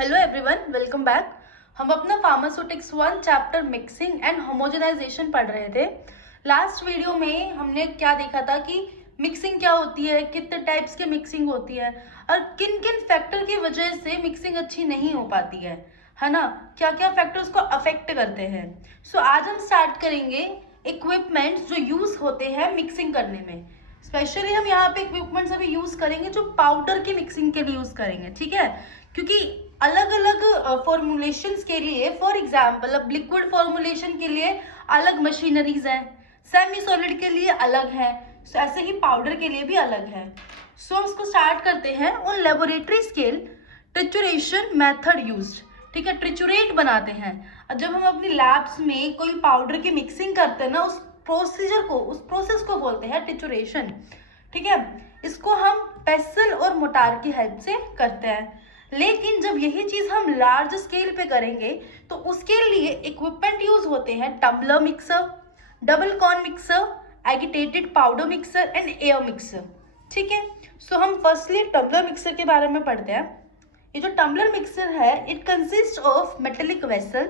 Hello everyone, welcome back. हम अपना pharmaceutics 1 chapter mixing and homogenisation पढ़ रहे थे। लास्ट वीडियो में हमने क्या देखा था कि मिक्सिंग क्या होती है, कितने टाइप्स की मिक्सिंग होती है और किन किन फैक्टर की वजह से मिक्सिंग अच्छी नहीं हो पाती है ना। क्या क्या फैक्टर्स को अफेक्ट करते हैं। सो आज हम स्टार्ट करेंगे इक्विपमेंट्स जो यूज होते हैं मिक्सिंग करने में। स्पेशली हम यहाँ पे इक्विपमेंट्स अभी यूज करेंगे जो पाउडर की मिक्सिंग के लिए यूज करेंगे, ठीक है। क्योंकि अलग अलग फॉर्मुलेशंस के लिए, फॉर एग्जांपल अब लिक्विड फॉर्मुलेशन के लिए अलग मशीनरीज हैं, सेमी सॉलिड के लिए अलग है, ऐसे ही पाउडर के लिए भी अलग है। सो इसको स्टार्ट करते हैं। On laboratory scale trituration method used, ठीक है, ट्रिचुरेट बनाते हैं। जब हम अपनी लैब्स में कोई पाउडर की मिक्सिंग करते हैं ना, उस प्रोसेस को बोलते हैं ट्रिचुरेशन, ठीक है। इसको हम पेसल और मोटार की हेल्प से करते हैं। लेकिन जब यही चीज हम लार्ज स्केल पे करेंगे तो उसके लिए इक्विपमेंट यूज होते हैं tumbler mixer, double cone mixer, agitated powder mixer and air mixer, ठीक है। सो हम फर्स्टली टम्बलर मिक्सर के बारे में पढ़ते हैं। ये जो टम्बलर मिक्सर है, it consist of metallic vessel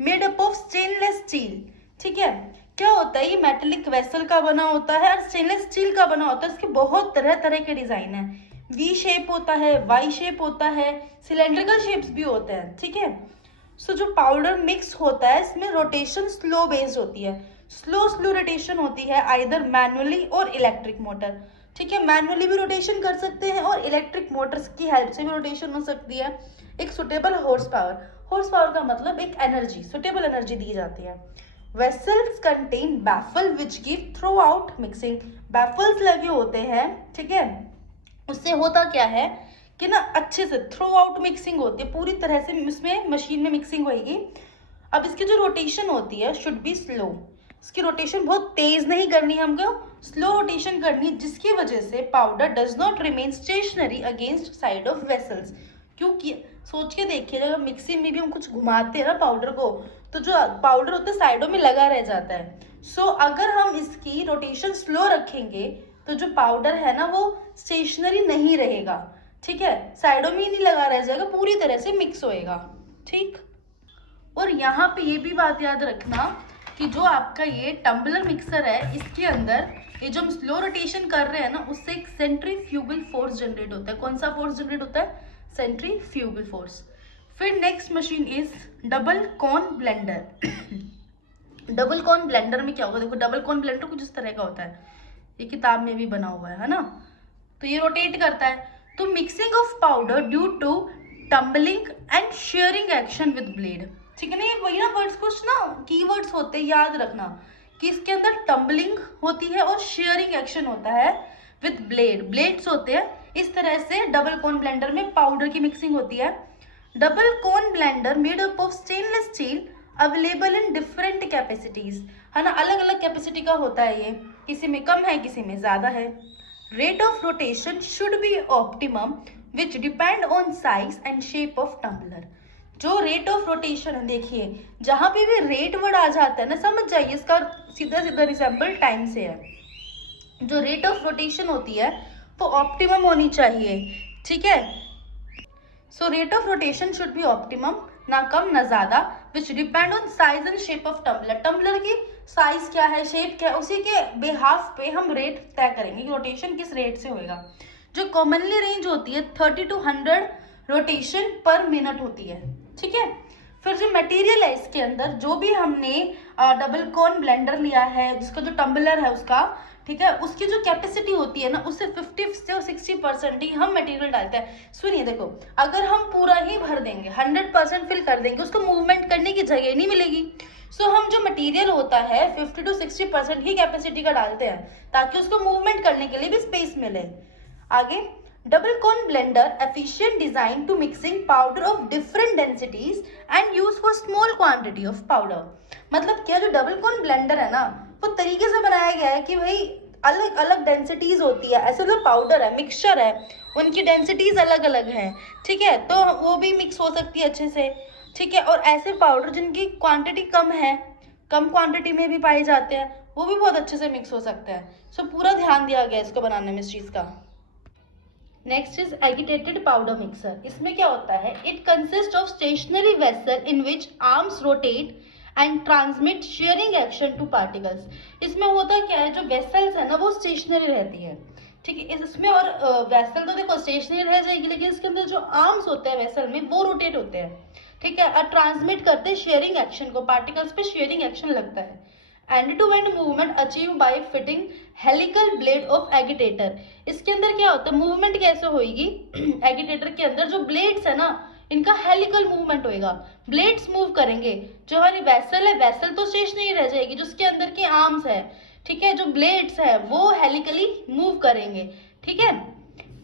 made up of stainless steel, ठीक है। क्या होता है, ये मेटेलिक वेसल का बना होता है और स्टेनलेस स्टील का बना होता है। इसके बहुत तरह तरह के डिजाइन है। वी शेप होता है, वाई शेप होता है, सिलेंड्रिकल शेप्स भी होते हैं, ठीक है। सो जो पाउडर मिक्स होता है इसमें रोटेशन स्लो बेस्ड होती है। स्लो रोटेशन होती है, आइदर मैनुअली और इलेक्ट्रिक मोटर, ठीक है। मैनुअली भी रोटेशन कर सकते हैं और इलेक्ट्रिक मोटर्स की हेल्प से भी रोटेशन हो सकती है। एक सुटेबल हॉर्स पावर का मतलब एक एनर्जी, सुटेबल एनर्जी दी जाती है। Vessels contain baffle which give through out mixing, baffles लगे होते हैं, ठीक है। उससे होता क्या है कि ना अच्छे से थ्रू आउट मिक्सिंग होती है, पूरी तरह से इसमें मशीन में मिक्सिंग होगी। अब इसकी जो रोटेशन होती है शुड बी स्लो, इसकी रोटेशन बहुत तेज नहीं करनी है, हमको स्लो रोटेशन करनी है, जिसकी वजह से powder does not remain stationery against side of vessels. क्योंकि सोच के देखिए, जब मिक्सिंग में भी हम कुछ घुमाते हैं ना पाउडर को, तो जो पाउडर होता है साइडों में लगा रह जाता है। सो अगर हम इसकी रोटेशन स्लो रखेंगे तो जो पाउडर है ना वो स्टेशनरी नहीं रहेगा, ठीक है, साइडों में ही नहीं लगा रह जाएगा, पूरी तरह से मिक्स होएगा, ठीक। और यहाँ पे ये भी बात याद रखना कि जो आपका ये टम्बलर मिक्सर है, इसके अंदर ये जो हम स्लो रोटेशन कर रहे हैं ना, उससे एक सेंट्रीफ्यूगल फोर्स जनरेट होता है। कौन सा फोर्स जनरेट होता है? Centrifugal force. फिर next machine is double cone blender. Double cone blender में क्या होगा, देखो डबल कॉर्न ब्लेंडर कुछ इस तरह का होता है, ये किताब में भी बना हुआ है ना। तो ये रोटेट करता है। तो mixing of powder due to tumbling and shearing action with blade, ठीक है ना। ये वही ना वर्ड्स, कुछ ना कीवर्ड्स होते हैं, याद रखना कि इसके अंदर टम्बलिंग होती है और शेयरिंग एक्शन होता है विद ब्लेड्स होते हैं। इस तरह से डबल कोन ब्लेंडर में पाउडर की मिक्सिंग होती है। Double cone blender made up of stainless steel available in different capacities, है ना, अलग अलग कैपेसिटी का होता है ये, किसी में कम है किसी में ज्यादा है। Rate of rotation should be optimum which depend on size and shape of tumbler. जो रेट ऑफ रोटेशन है, देखिए जहां पे भी रेट वर्ड आ जाता है ना, समझ जाइए इसका सीधा सीधा रिजेंबल टाइम से है। जो रेट ऑफ रोटेशन होती है वो ऑप्टिमम होनी चाहिए, ठीक है। So rate of rotation should be optimum, ना कम ना ज्यादा, which depend on size and shape of tumbler. Tumbler की साइज क्या है, शेप क्या है, उसी के बेहाफ पे हम रेट तय करेंगे कि रोटेशन किस रेट से होएगा। जो कॉमनली रेंज होती है 30 to 100 रोटेशन पर मिनट होती है, ठीक है। फिर जो मटेरियल है इसके अंदर, जो भी हमने डबल कॉर्न ब्लेंडर लिया है, जिसका जो टम्बलर है उसका, ठीक है, उसकी जो कैपेसिटी होती है ना, उससे 50 से 60% ही हम मटेरियल डालते हैं। सुनिए देखो, अगर हम पूरा ही भर देंगे, 100% फिल कर देंगे, उसको मूवमेंट करने की जगह नहीं मिलेगी। सो हम जो मटेरियल होता है 50 to 60% ही कैपेसिटी का डालते हैं ताकि उसको मूवमेंट करने के लिए भी स्पेस मिले। आगे, double cone blender efficient design to mixing powder of different densities and use for small quantity of powder. मतलब क्या, जो डबल कॉर्न ब्लेंडर है ना, वो तरीके से बनाया गया है कि भाई अलग अलग डेंसिटीज होती है, ऐसे जो पाउडर है, मिक्सचर है, उनकी डेंसिटीज अलग अलग हैं, ठीक है, तो वो भी मिक्स हो सकती है अच्छे से, ठीक है। और ऐसे पाउडर जिनकी क्वांटिटी कम है, कम क्वांटिटी में भी पाए जाते हैं, वो भी बहुत अच्छे से मिक्स हो सकते हैं। सो पूरा ध्यान दिया गया इसको बनाने में इस चीज़ का। Next is agitated powder mixer. इसमें क्या होता है, it consist of stationary vessel in which arms rotate and transmit shearing action to particles. इसमें होता क्या है, जो वेसल्स है ना वो स्टेशनरी रहती है, ठीक है। इसमें और वेसल तो देखो स्टेशनरी रह जाएगी, लेकिन इसके अंदर जो आर्म्स होते हैं वेसल में वो रोटेट होते हैं, ठीक है, और ट्रांसमिट करते हैं शेयरिंग एक्शन को, पार्टिकल्स पे शेयरिंग एक्शन लगता है। End to end movement achieve by fitting helical blade of agitator. इसके अंदर क्या होता है, मूवमेंट कैसे होगी एगिटेटर के अंदर, जो ब्लेड्स है ना इनका हेलिकल मूवमेंट होएगा, ब्लेड्स मूव करेंगे। जो हमारी वेसल है, वेसल तो स्टेशनरी रह जाएगी, जो उसके अंदर के आर्म्स है, ठीक है, जो ब्लेड्स है वो हेलिकली मूव करेंगे, ठीक है।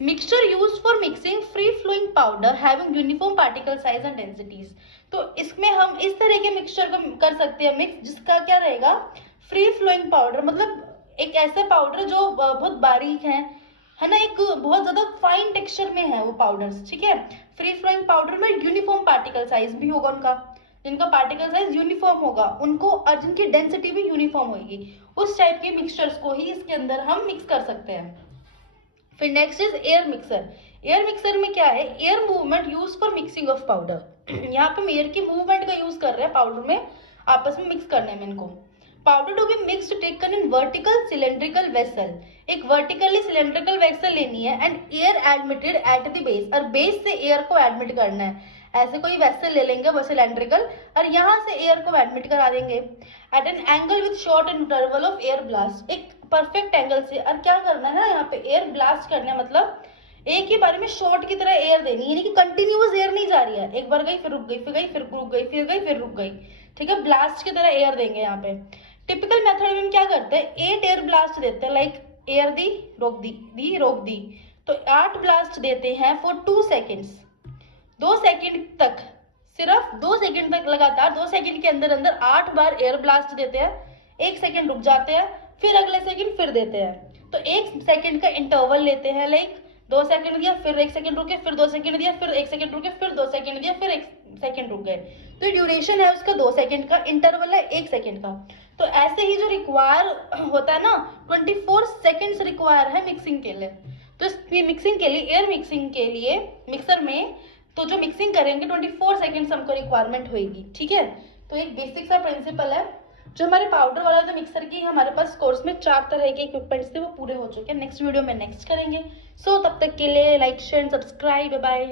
Mixture used for mixing free flowing powder having uniform particle size and densities. तो इसमें हम इस तरह के मिक्सचर को कर सकते हैं मिक्स, जिसका क्या रहेगा, फ्री फ्लोइंग पाउडर, मतलब एक ऐसा पाउडर जो बहुत बारीक है ना, एक बहुत ज्यादा फाइन टेक्सचर में है वो पाउडर्स, ठीक है। फ्री फ्लोइंग पाउडर में यूनिफॉर्म पार्टिकल साइज भी होगा उनका, जिनका पार्टिकल साइज यूनिफॉर्म होगा उनको, और जिनकी डेंसिटी भी यूनिफॉर्म होगी, उस टाइप के मिक्सचर्स को ही इसके अंदर हम मिक्स कर सकते हैं। फिर next is air mixer. Air mixer में क्या है, air movement use for mixing of powder. यहाँ पे हम एयर की मूवमेंट का यूज कर रहे हैं पाउडर में आपस में मिक्स करने में इनको। Powder to be mixed taken in vertical cylindrical vessel. एक वर्टिकली सिलेंड्रिकल वेसल लेनी है and air admitted at the base, और बेस से एयर को एडमिट करना है। ऐसे कोई वेसल ले लेंगे वो सिलेंड्रिकल, और यहाँ से एयर को एडमिट करा देंगे at an angle with short interval of air blast, एक परफेक्ट एंगल से। और क्या करना है ना, यहाँ पे एयर ब्लास्ट करना है, मतलब एक ही बारे में शॉर्ट की तरह एयर देनी, यानी कि कंटिन्यूअस एयर नहीं जा रही है, एक बार गई फिर रुक गई, फिर गई फिर रुक गई, फिर गई फिर रुक गई, ठीक है। ब्लास्ट की तरह एयर देंगे यहाँ पे। टिपिकल मेथड में हम क्या करते हैं, 8 एयर ब्लास्ट देते हैं, लाइक एयर दी रोक दी रोक दी, तो 8 ब्लास्ट देते हैं फॉर 2 सेकेंड्स, 2 सेकेंड तक, सिर्फ 2 सेकेंड तक लगातार, 2 सेकेंड के अंदर अंदर 8 बार एयर ब्लास्ट देते हैं, 1 सेकेंड रुक जाते हैं, फिर अगले सेकेंड फिर देते हैं। तो 1 सेकेंड का इंटरवल लेते हैं, लाइक 2 सेकेंड दिया, फिर 1 सेकेंड रुके, फिर 2 सेकेंड दिया, फिर 1 सेकेंड रुके, फिर 2 सेकेंड दिया, फिर 1 सेकेंड रुक गए। तो ड्यूरेशन है उसका 2 सेकेंड का, इंटरवल है 1 सेकेंड का। तो ऐसे ही जो रिक्वायर होता है ना, 24 सेकेंड्स रिक्वायर है मिक्सिंग के लिए। तो इस मिक्सिंग के लिए, एयर मिक्सिंग के लिए मिक्सर में तो जो मिक्सिंग करेंगे 24 सेकेंड्स हमको रिक्वायरमेंट होगी, ठीक है। तो एक बेसिक सा प्रिंसिपल है। जो हमारे पाउडर वाला जो मिक्सर की हमारे पास कोर्स में 4 तरह के इक्विपमेंट्स थे वो पूरे हो चुके हैं। नेक्स्ट वीडियो में नेक्स्ट करेंगे। सो तब तक के लिए लाइक शेयर सब्सक्राइब, बाय।